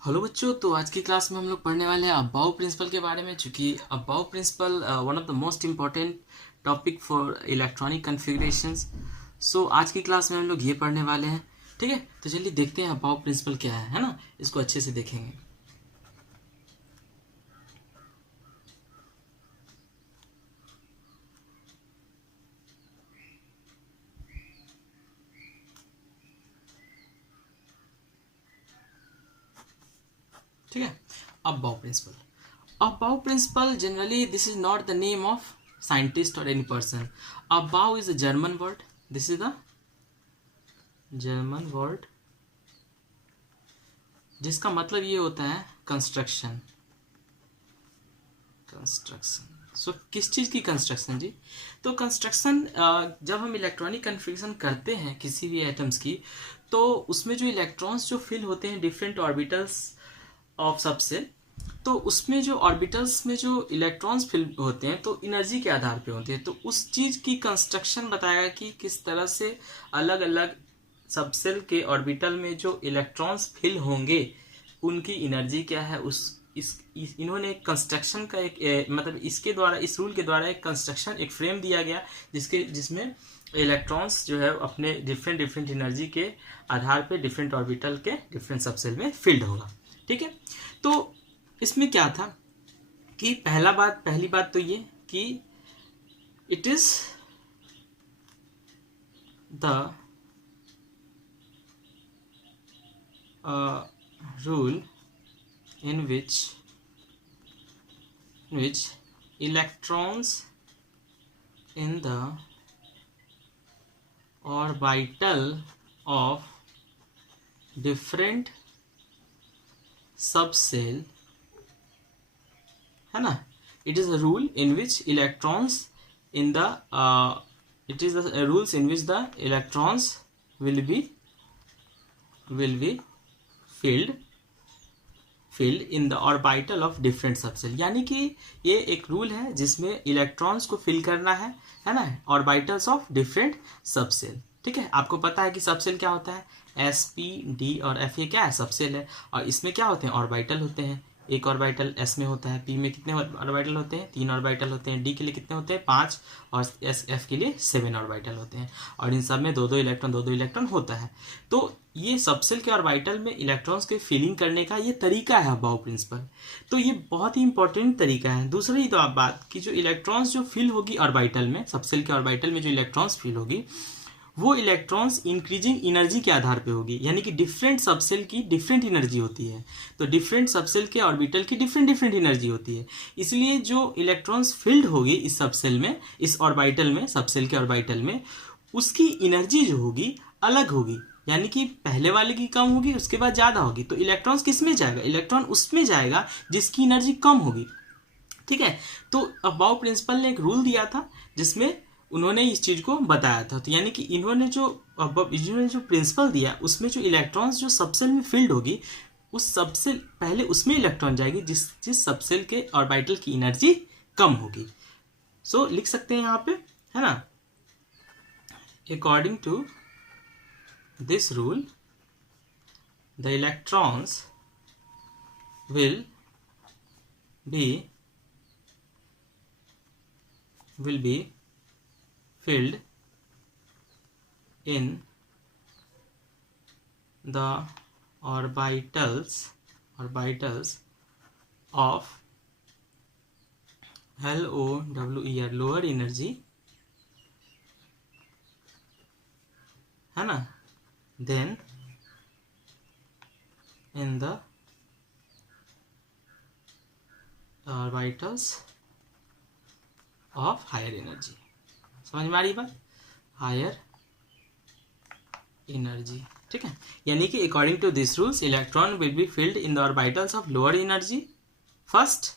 Hello बच्चों। तो आज की क्लास में हम लोग पढ़ने वाले हैं अबाउ प्रिंसिपल के बारे में, चूँकि Aufbau principle one of the most important topic for electronic configurations. So आज की क्लास में हम लोग ये पढ़ने वाले हैं। ठीक है, तो चलिए देखते हैं अबाउ प्रिंसिपल क्या है ना, इसको अच्छे से देखेंगे। ठीक है, Aufbau principle. Aufbau principle generally this is not the name of scientist और any person. Aufbau is a German word. This is the German word जिसका मतलब ये होता है कंस्ट्रक्शन। सो किस चीज़ की कंस्ट्रक्शन जी? तो कंस्ट्रक्शन जब हम इलेक्ट्रॉनिक कन्फिग्रेशन करते हैं किसी भी एटम्स की, तो उसमें जो इलेक्ट्रॉन्स जो फिल होते हैं डिफरेंट ऑर्बिटल्स ऑफ सबसेल, तो उसमें जो ऑर्बिटल्स में जो इलेक्ट्रॉन्स फिल होते हैं तो एनर्जी के आधार पे होते हैं। तो उस चीज़ की कंस्ट्रक्शन बताएगा कि किस तरह से अलग अलग सबसेल के ऑर्बिटल में जो इलेक्ट्रॉन्स फिल होंगे उनकी एनर्जी क्या है। इन्होंने एक कंस्ट्रक्शन का मतलब इसके द्वारा, इस रूल के द्वारा एक कंस्ट्रक्शन, एक फ्रेम दिया गया जिसमें इलेक्ट्रॉन्स जो है अपने डिफरेंट डिफरेंट एनर्जी के आधार पे डिफरेंट ऑर्बिटल के डिफरेंट सबसेल में फिल्ड होगा। ठीक है, तो इसमें क्या था कि पहली बात तो ये कि it is the rule in which electrons in the orbital of different subcell, है ना, it is a rule in which electrons in the it is the rules in which the electrons will be filled in the orbital of different subshell. यानी कि ये एक rule है जिसमें electrons को fill करना है ना, ऑर्बिटल्स ऑफ डिफरेंट सबसेल। ठीक है, आपको पता है कि सबसेल क्या होता है, एस, पी, डी और एफ, ये क्या है, सबसेल है। और इसमें क्या होते हैं, ऑर्बिटल होते हैं। एक ऑर्बिटल एस में होता है, पी में कितने ऑर्बिटल होते हैं, 3 ऑर्बिटल होते हैं, डी के लिए कितने होते हैं, 5, और एस एफ के लिए 7 ऑर्बिटल होते हैं। और इन सब में दो दो इलेक्ट्रॉन होता है। तो ये सबसेल के ऑर्बिटल में इलेक्ट्रॉन्स की फिलिंग करने का ये तरीका है अबाउ प्रिंसिपल। तो ये बहुत ही इंपॉर्टेंट तरीका है। दूसरी तो आप बात कि जो इलेक्ट्रॉन्स जो फिल होगी ऑर्बिटल में, सबसेल के ऑर्बिटल में जो इलेक्ट्रॉन्स फिल होगी, वो इलेक्ट्रॉन्स इंक्रीजिंग एनर्जी के आधार पे होगी। यानी कि डिफरेंट सबसेल की डिफरेंट एनर्जी होती है, तो डिफरेंट सबसेल के ऑर्बिटल की डिफरेंट एनर्जी होती है। इसलिए जो इलेक्ट्रॉन्स फिल्ड होगी इस सबसेल में, इस ऑर्बिटल में, सबसेल के ऑर्बिटल में, उसकी एनर्जी जो होगी अलग होगी। यानी कि पहले वाले की कम होगी, उसके बाद ज़्यादा होगी। तो इलेक्ट्रॉन्स किस में जाएगा, इलेक्ट्रॉन उसमें जाएगा जिसकी एनर्जी कम होगी। ठीक है, तो अबाउ प्रिंसिपल ने एक रूल दिया था जिसमें उन्होंने इस चीज़ को बताया था। तो यानी कि इन्होंने जो प्रिंसिपल दिया उसमें जो इलेक्ट्रॉन्स जो सबसेल में फील्ड होगी, उस सबसेल पहले उसमें इलेक्ट्रॉन जाएगी जिस सबसेल के ऑर्बिटल की एनर्जी कम होगी। सो लिख सकते हैं यहाँ पे, है ना, according to this rule the electrons will be filled in the orbitals of LOWER, lower energy, है ना, then in the orbitals of higher energy। समझ में आ रही बात, हायर एनर्जी। ठीक है, यानी कि according to this rules electron will be filled in the orbitals of lower energy first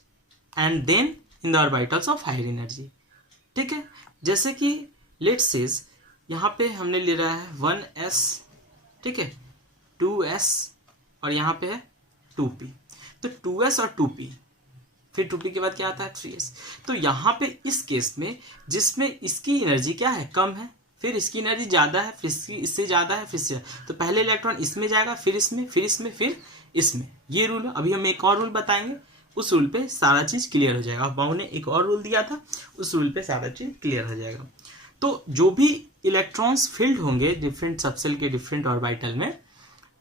and then in the orbitals of higher energy. ठीक है, जैसे कि लेट्स सेज यहाँ पे हमने ले रहा है 1s, ठीक है, 2s और यहाँ पे है 2p। तो 2s और 2p, फिर 2p के बाद क्या आता है 3s। तो यहाँ पे इस केस में जिसमें इसकी एनर्जी क्या है, कम है, फिर इसकी एनर्जी ज़्यादा है, फिर इससे ज़्यादा है, फिर से, तो पहले इलेक्ट्रॉन इसमें जाएगा, फिर इसमें, फिर इसमें, फिर इसमें। ये रूल है। अभी हम एक और रूल बताएंगे, उस रूल पे सारा चीज़ क्लियर हो जाएगा। बाउ ने एक और रूल दिया था, उस रूल पे सारा चीज़ क्लियर हो जाएगा। तो जो भी इलेक्ट्रॉन्स फील्ड होंगे डिफरेंट सबसेल के डिफरेंट ऑर्बिटल में,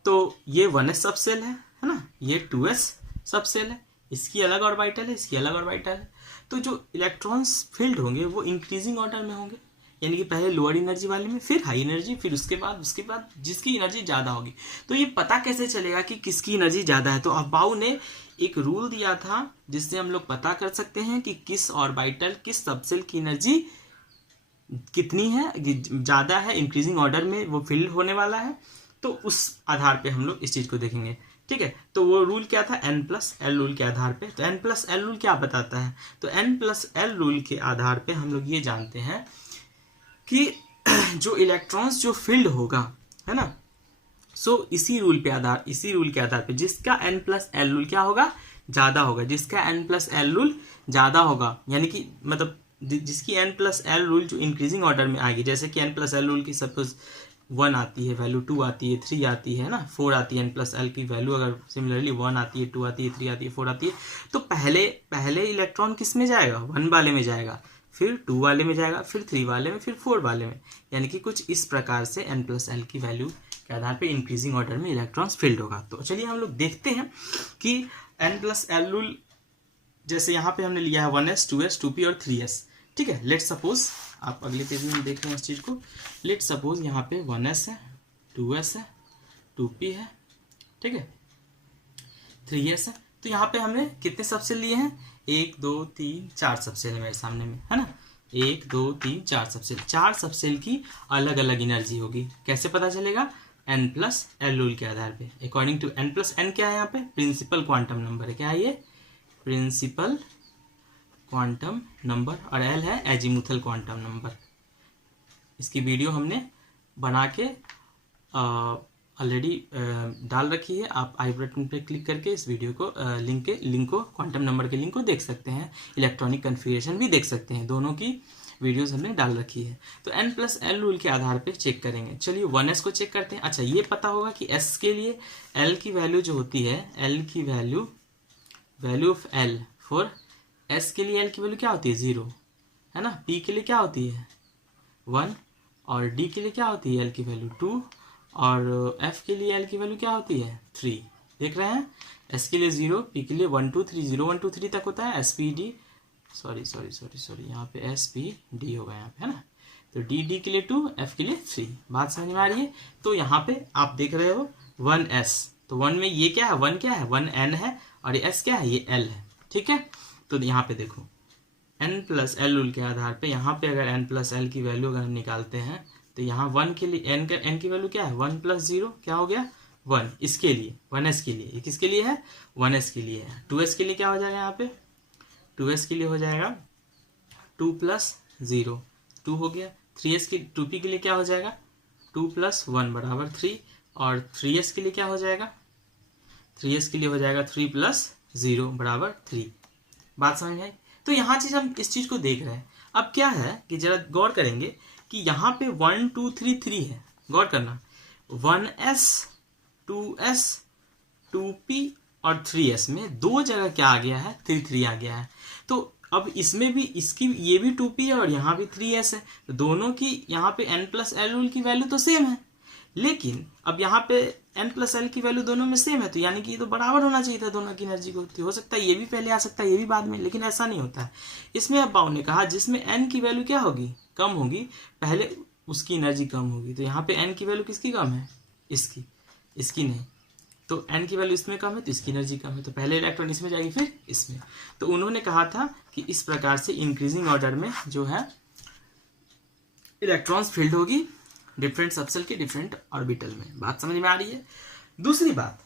तो ये 1s सबसेल है ना, ये 2s सबसेल है, इसकी अलग ऑर्बिटल है, इसकी अलग ऑर्बिटल है। तो जो इलेक्ट्रॉन्स फील्ड होंगे वो इंक्रीजिंग ऑर्डर में होंगे, यानी कि पहले लोअर एनर्जी वाले में, फिर हाई एनर्जी, फिर उसके बाद जिसकी एनर्जी ज़्यादा होगी। तो ये पता कैसे चलेगा कि किसकी एनर्जी ज़्यादा है? तो अबाउ ने एक रूल दिया था जिससे हम लोग पता कर सकते हैं कि किस ऑर्बिटल, किस सबसेल की एनर्जी कितनी है, ज़्यादा है, इंक्रीजिंग ऑर्डर में वो फील्ड होने वाला है। तो उस आधार पे हम लोग इस चीज़ को देखेंगे, ठीक है। तो वो रूल क्या था? n+l रूल के आधार पे। तो n+l रूल क्या बताता है? तो n+l रूल के आधार पे हम लोग ये जानते हैं कि जो इलेक्ट्रॉन्स जो फील्ड होगा, है ना, सो इसी रूल के आधार पे जिसका n+l रूल क्या होगा? ज़्यादा होगा। जिसका n+l रूल ज़्यादा होगा, यानी कि मतलब जिसकी n+l रूल जो इंक्रीजिंग ऑर्डर में आएगी, जैसे कि n+l रूल की सपोज 1 आती है वैल्यू, 2 आती है, 3 आती है ना, 4 आती है, n+l की वैल्यू अगर सिमिलरली 1 आती है, 2 आती है, 3 आती है, 4 आती है, तो पहले इलेक्ट्रॉन किस में जाएगा? 1 वाले में जाएगा, फिर 2 वाले में जाएगा, फिर 3 वाले में, फिर 4 वाले में। यानी कि कुछ इस प्रकार से n+l की वैल्यू के आधार पे इंक्रीजिंग ऑर्डर में इलेक्ट्रॉन्स फील्ड होगा। तो चलिए हम लोग देखते हैं कि n+l रूल, जैसे यहाँ पे हमने लिया है 1s, 2s, 2p और 3s, ठीक है। लेट सपोज, आप अगले पेज में देख रहे हैं इस चीज़ को, लेट सपोज यहाँ पे 1s है, 2s है, 2p है, ठीक है, 3s है। तो यहाँ पे हमने कितने सबसेल लिए हैं? 1 2 3 4 सबसेल है मेरे सामने में, है ना, 1 2 3 4 सबसेल। 4 सबसेल की अलग अलग एनर्जी होगी। कैसे पता चलेगा? n+l रूल के आधार पे। अकॉर्डिंग टू n+n क्या है यहाँ पे? प्रिंसिपल क्वांटम नंबर है। क्या है ये? प्रिंसिपल क्वांटम नंबर, और l है एजीमुथल क्वांटम नंबर। इसकी वीडियो हमने बना के ऑलरेडी डाल रखी है। आप आई बटन पे क्लिक करके इस वीडियो को लिंक को, क्वांटम नंबर के लिंक को देख सकते हैं। इलेक्ट्रॉनिक कन्फिगरेशन भी देख सकते हैं। दोनों की वीडियोस हमने डाल रखी है। तो n+l रूल के आधार पे चेक करेंगे। चलिए 1s को चेक करते हैं। अच्छा, ये पता होगा कि s के लिए l की वैल्यू जो होती है, l की value of l for s के लिए l की वैल्यू क्या होती है? 0, है ना। p के लिए क्या होती है? 1, और d के लिए क्या होती है? l की वैल्यू 2, और f के लिए l की वैल्यू क्या होती है? 3। देख रहे हैं, s के लिए 0, p के लिए 1 2 3, 0 1 2 3 तक होता है। spd, सॉरी, यहाँ पे spd होगा यहाँ पे, है ना। तो d के लिए 2, f के लिए 3। बात समझ में आ रही है? तो यहाँ पे आप देख रहे हो 1s, तो 1 में ये क्या है? 1 क्या है? 1n है, और ये s क्या है? ये l है, ठीक है। तो यहाँ पे देखो, n+l रूल के आधार पे यहाँ पे अगर n+l की वैल्यू अगर हम निकालते हैं, तो यहाँ 1 के लिए n की वैल्यू क्या है? 1 + 0 क्या हो गया? 1। इसके लिए 1s के लिए, ये किसके लिए है? 1s के लिए है। 2s के लिए क्या हो जाएगा? यहाँ पे 2s के लिए हो जाएगा 2 + 0, 2 हो गया। 2p के लिए क्या हो जाएगा? 2 + 1 बराबर 3, और 3s के लिए क्या हो जाएगा? 3s के लिए हो जाएगा 3 + 0 बराबर 3। बात समझ में आई? तो यहाँ चीज हम इस चीज को देख रहे हैं। अब क्या है कि जरा गौर करेंगे कि यहाँ पे 1 2 3 3 है। गौर करना, 1s, 2s, 2p और 3s में दो जगह क्या आ गया है? 3 3 आ गया है। तो अब इसमें भी इसकी ये भी 2p है और यहाँ भी 3s है। तो दोनों की यहाँ पे n+l रूल की वैल्यू तो सेम है, लेकिन अब यहाँ पे n+l की वैल्यू दोनों में सेम है, तो यानी कि ये तो बराबर होना चाहिए था दोनों की एनर्जी को। हो सकता है ये भी पहले आ सकता है, ये भी बाद में, लेकिन ऐसा नहीं होता है। इसमें अब बाउ ने कहा जिसमें n की वैल्यू क्या होगी? कम होगी, पहले उसकी एनर्जी कम होगी। तो यहाँ पे n की वैल्यू किसकी कम है? इसकी नहीं। तो n की वैल्यू इसमें कम है तो इसकी एनर्जी कम है, तो पहले इलेक्ट्रॉन इसमें जाएगी फिर इसमें। तो उन्होंने कहा था कि इस प्रकार से इंक्रीजिंग ऑर्डर में जो है इलेक्ट्रॉन्स फील्ड होगी डिफरेंट सबसेल के डिफरेंट ऑर्बिटल में। बात समझ में आ रही है? दूसरी बात,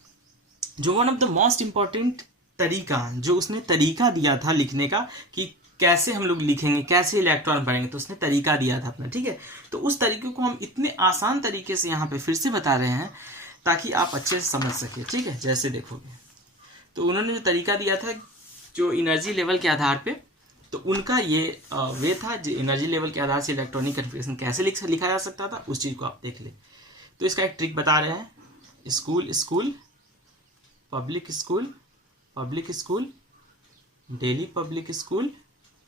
जो one of the most important तरीका, जो उसने तरीका दिया था लिखने का कि कैसे हम लोग लिखेंगे, कैसे इलेक्ट्रॉन पढ़ेंगे, तो उसने तरीका दिया था अपना, ठीक है। तो उस तरीके को हम इतने आसान तरीके से यहाँ पे फिर से बता रहे हैं ताकि आप अच्छे से समझ सके, ठीक है। जैसे देखोगे तो उन्होंने जो तरीका दिया था जो एनर्जी लेवल के आधार पे, तो उनका ये वे था जो एनर्जी लेवल के आधार से इलेक्ट्रॉनिक कन्फिग्रेशन कैसे लिखा जा सकता था, उस चीज़ को आप देख ले। तो इसका एक ट्रिक बता रहे हैं, school school, public school public school, Delhi public school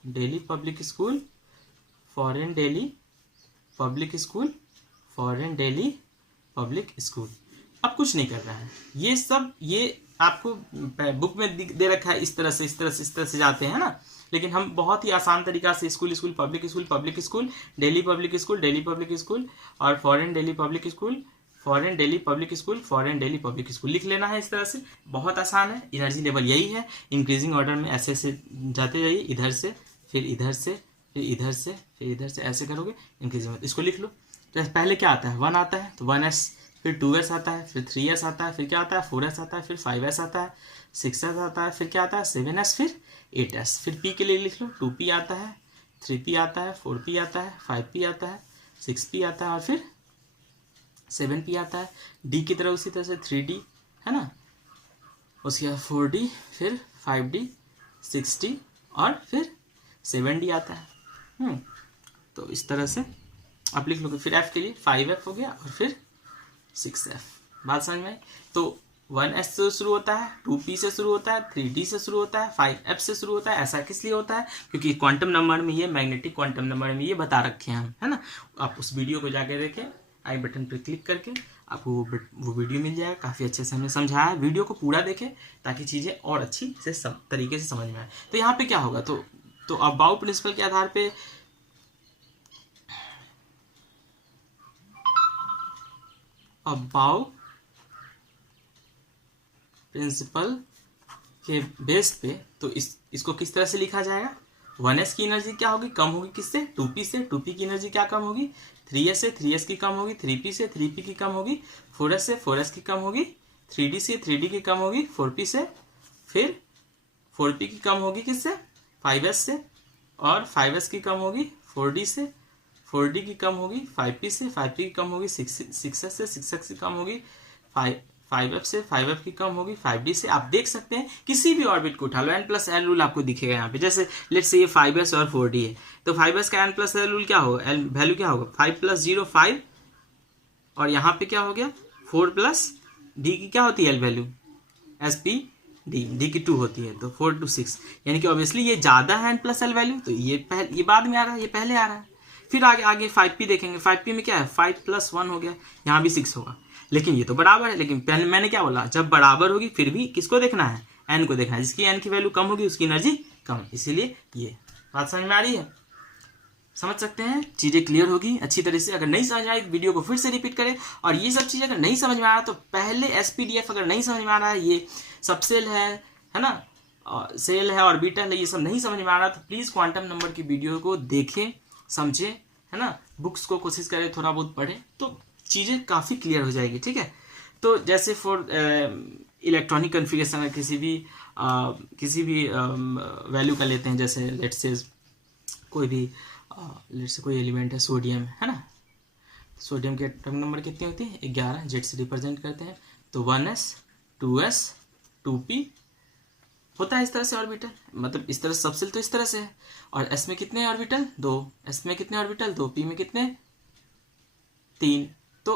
Delhi public school, foreign Delhi public school, foreign Delhi public school. अब कुछ नहीं कर रहा है, ये सब ये आपको बुक में दे रखा है, इस तरह से जाते हैं ना, लेकिन हम बहुत ही आसान तरीका से school school public school, Delhi public school और foreign Delhi public school, foreign Delhi public school, foreign Delhi public school लिख लेना है। इस तरह से बहुत आसान है। एनर्जी लेवल यही है, इंक्रीजिंग ऑर्डर में ऐसे जाते जाइए, इधर से फिर इधर से फिर इधर से फिर इधर से, ऐसे करोगे इंक्रीजिंग। इसको लिख लो। तो पहले क्या आता है, 1 आता है, तो 1s, फिर 2s आता है, फिर 3s आता है, फिर क्या आता है 4s आता है, फिर 5s आता है, 6s आता है, फिर क्या आता है 7s, फिर 8s। फिर p के लिए लिख लो, 2p आता है, 3p आता है, 4p आता है, 5p आता है, 6p आता है और फिर 7p आता है। d की तरह उसी तरह से 3d है ना, उसके बाद 4d, फिर 5d, 6d और फिर 7d आता है। तो इस तरह से आप लिख लोगे। फिर f के लिए 5f हो गया और फिर 6f। बात समझ में आई? तो 1s से शुरू होता है, 2p से शुरू होता है, 3d से शुरू होता है, 5f से शुरू होता है। ऐसा किस लिए होता है? क्योंकि क्वांटम नंबर में ये, मैग्नेटिक क्वांटम नंबर में ये बता रखे हैं हम, है ना। आप उस वीडियो को जाके देखें, आई बटन पर क्लिक करके आपको वो वीडियो मिल जाएगा। काफ़ी अच्छे से हमने समझाया है। वीडियो को पूरा देखें ताकि चीज़ें और अच्छी से तरीके से समझ में आए। तो यहाँ पे क्या होगा, तो अबाउ प्रिंसिपल के आधार पे अबाउ प्रिंसिपल के बेस पे तो इसको किस तरह से लिखा जाएगा। 1s की एनर्जी क्या होगी, कम होगी किससे, 2p से। 2p की एनर्जी क्या कम होगी, 3s से। 3s की कम होगी 3p से। 3p की कम होगी 4s से। 4s की कम होगी 3d से। 3d की कम होगी 4p से। फिर 4p की कम होगी किससे, 5s से। और 5s की कम होगी 4d से। 4d की कम होगी 5p से। 5p की कम होगी 6s से। 6s की कम होगी 5f से। 5f की कम होगी 5d से। आप देख सकते हैं किसी भी ऑर्बिट को उठा लो, n+l रूल आपको दिखेगा यहाँ पे। जैसे लेट्स से ये 5s और 4d है, तो 5s का n+l रूल क्या होगा, l वैल्यू क्या होगा, 5 + 0 5, और यहाँ पे क्या हो गया 4 + d की क्या होती है l वैल्यू, d की 2 होती है, तो 4 to 6, यानी कि ऑब्वियसली ये ज़्यादा है n+l वैल्यू, तो ये बाद में आ रहा है, ये पहले आ रहा है। फिर आगे 5p देखेंगे। 5p में क्या है, 5 + 1 हो गया, यहाँ भी 6 होगा, लेकिन ये तो बराबर है। लेकिन पहले मैंने क्या बोला, जब बराबर होगी फिर भी किसको देखना है, n को देखना है। जिसकी n की वैल्यू कम होगी उसकी एनर्जी कम, इसीलिए ये बात समझ में आ रही है। समझ सकते हैं, चीज़ें क्लियर होगी अच्छी तरह से। अगर नहीं समझ आए वीडियो को फिर से रिपीट करें। और ये सब चीज़ अगर नहीं समझ में आ रहा तो पहले SPDF अगर नहीं समझ में आ रहा है, ये सबसेल है ना, सेल है, ऑर्बिटल है, ये सब नहीं समझ में आ रहा तो प्लीज़ क्वांटम नंबर की वीडियो को देखें, समझें, है ना। बुक्स को कोशिश करें थोड़ा बहुत पढ़ें, तो चीज़ें काफ़ी क्लियर हो जाएगी। ठीक है, तो जैसे फॉर इलेक्ट्रॉनिक कन्फिगरेशन किसी भी वैल्यू का लेते हैं, जैसे लेट्स से कोई एलिमेंट है, सोडियम है ना। सोडियम के एटॉमिक नंबर कितनी होती है, 11, जेड से रिप्रेजेंट करते हैं। तो 1s 2s 2p होता है इस तरह से ऑर्बिटल, मतलब इस तरह से सबसेल तो इस तरह से है। और s में कितने ऑर्बिटल, 2। s में कितने ऑर्बिटल, 2। p में कितने, 3। तो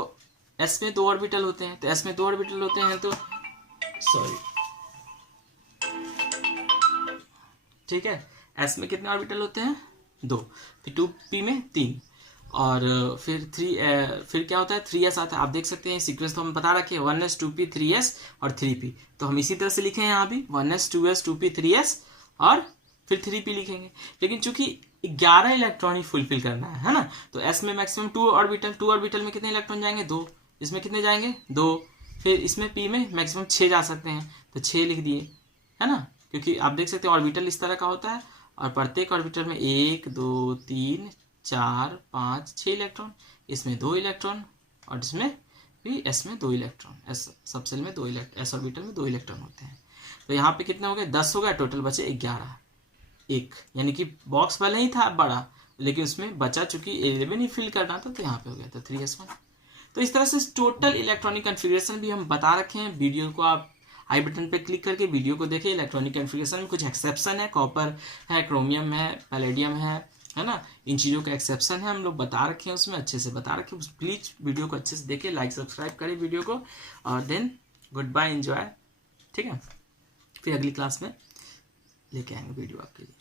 s में 2 ऑर्बिटल होते हैं, तो s में 2 ऑर्बिटल होते हैं, तो सॉरी, ठीक है, s में कितने ऑर्बिटल होते हैं, 2। फिर 2p में 3, और फिर क्या होता है, 3s आता है। आप देख सकते हैं सीक्वेंस तो हम बता रखे हैं, 1s 2p 3s और 3p। तो हम इसी तरह से लिखे हैं यहाँ भी 1s 2s 2p 3s और फिर 3p लिखेंगे। लेकिन चूंकि 11 इलेक्ट्रॉन ही फुलफिल करना है ना, तो s में मैक्सिमम 2 ऑर्बिटल में कितने इलेक्ट्रॉन जाएंगे, 2। इसमें कितने जाएंगे, 2। फिर इसमें p में मैक्सिमम 6 जा सकते हैं, तो 6 लिख दिए, है ना। क्योंकि आप देख सकते हैं ऑर्बिटल इस तरह का होता है, और प्रत्येक ऑर्बिटल में 1 2 3 4 5 6 इलेक्ट्रॉन। इसमें 2 इलेक्ट्रॉन, और इसमें भी s में 2 इलेक्ट्रॉन, s सबसेल में 2 इलेक्ट्रॉन, s ऑर्बिटल में 2 इलेक्ट्रॉन होते हैं। तो यहाँ पे कितने हो गए, 10 हो गया, टोटल बचे 11। एक यानी कि बॉक्स पहले ही था बड़ा, लेकिन उसमें बचा चूंकि 11 ही फिल करना था, तो यहाँ पे हो गया था 3s1। तो इस तरह से टोटल इलेक्ट्रॉनिक कन्फिग्रेशन भी हम बता रखे हैं। वीडियो को आप आई बटन पे क्लिक करके वीडियो को देखिए। इलेक्ट्रॉनिक कॉन्फ़िगरेशन में कुछ एक्सेप्शन है, कॉपर है, क्रोमियम है, पैलेडियम है ना, इन चीज़ों का एक्सेप्शन है, हम लोग बता रखे हैं, उसमें अच्छे से बता रखे हैं। प्लीज़ वीडियो को अच्छे से देखिए, लाइक सब्सक्राइब करें वीडियो को, और देन गुड बाय, एंजॉय। ठीक है, फिर अगली क्लास में लेके आएंगे वीडियो आपके लिए।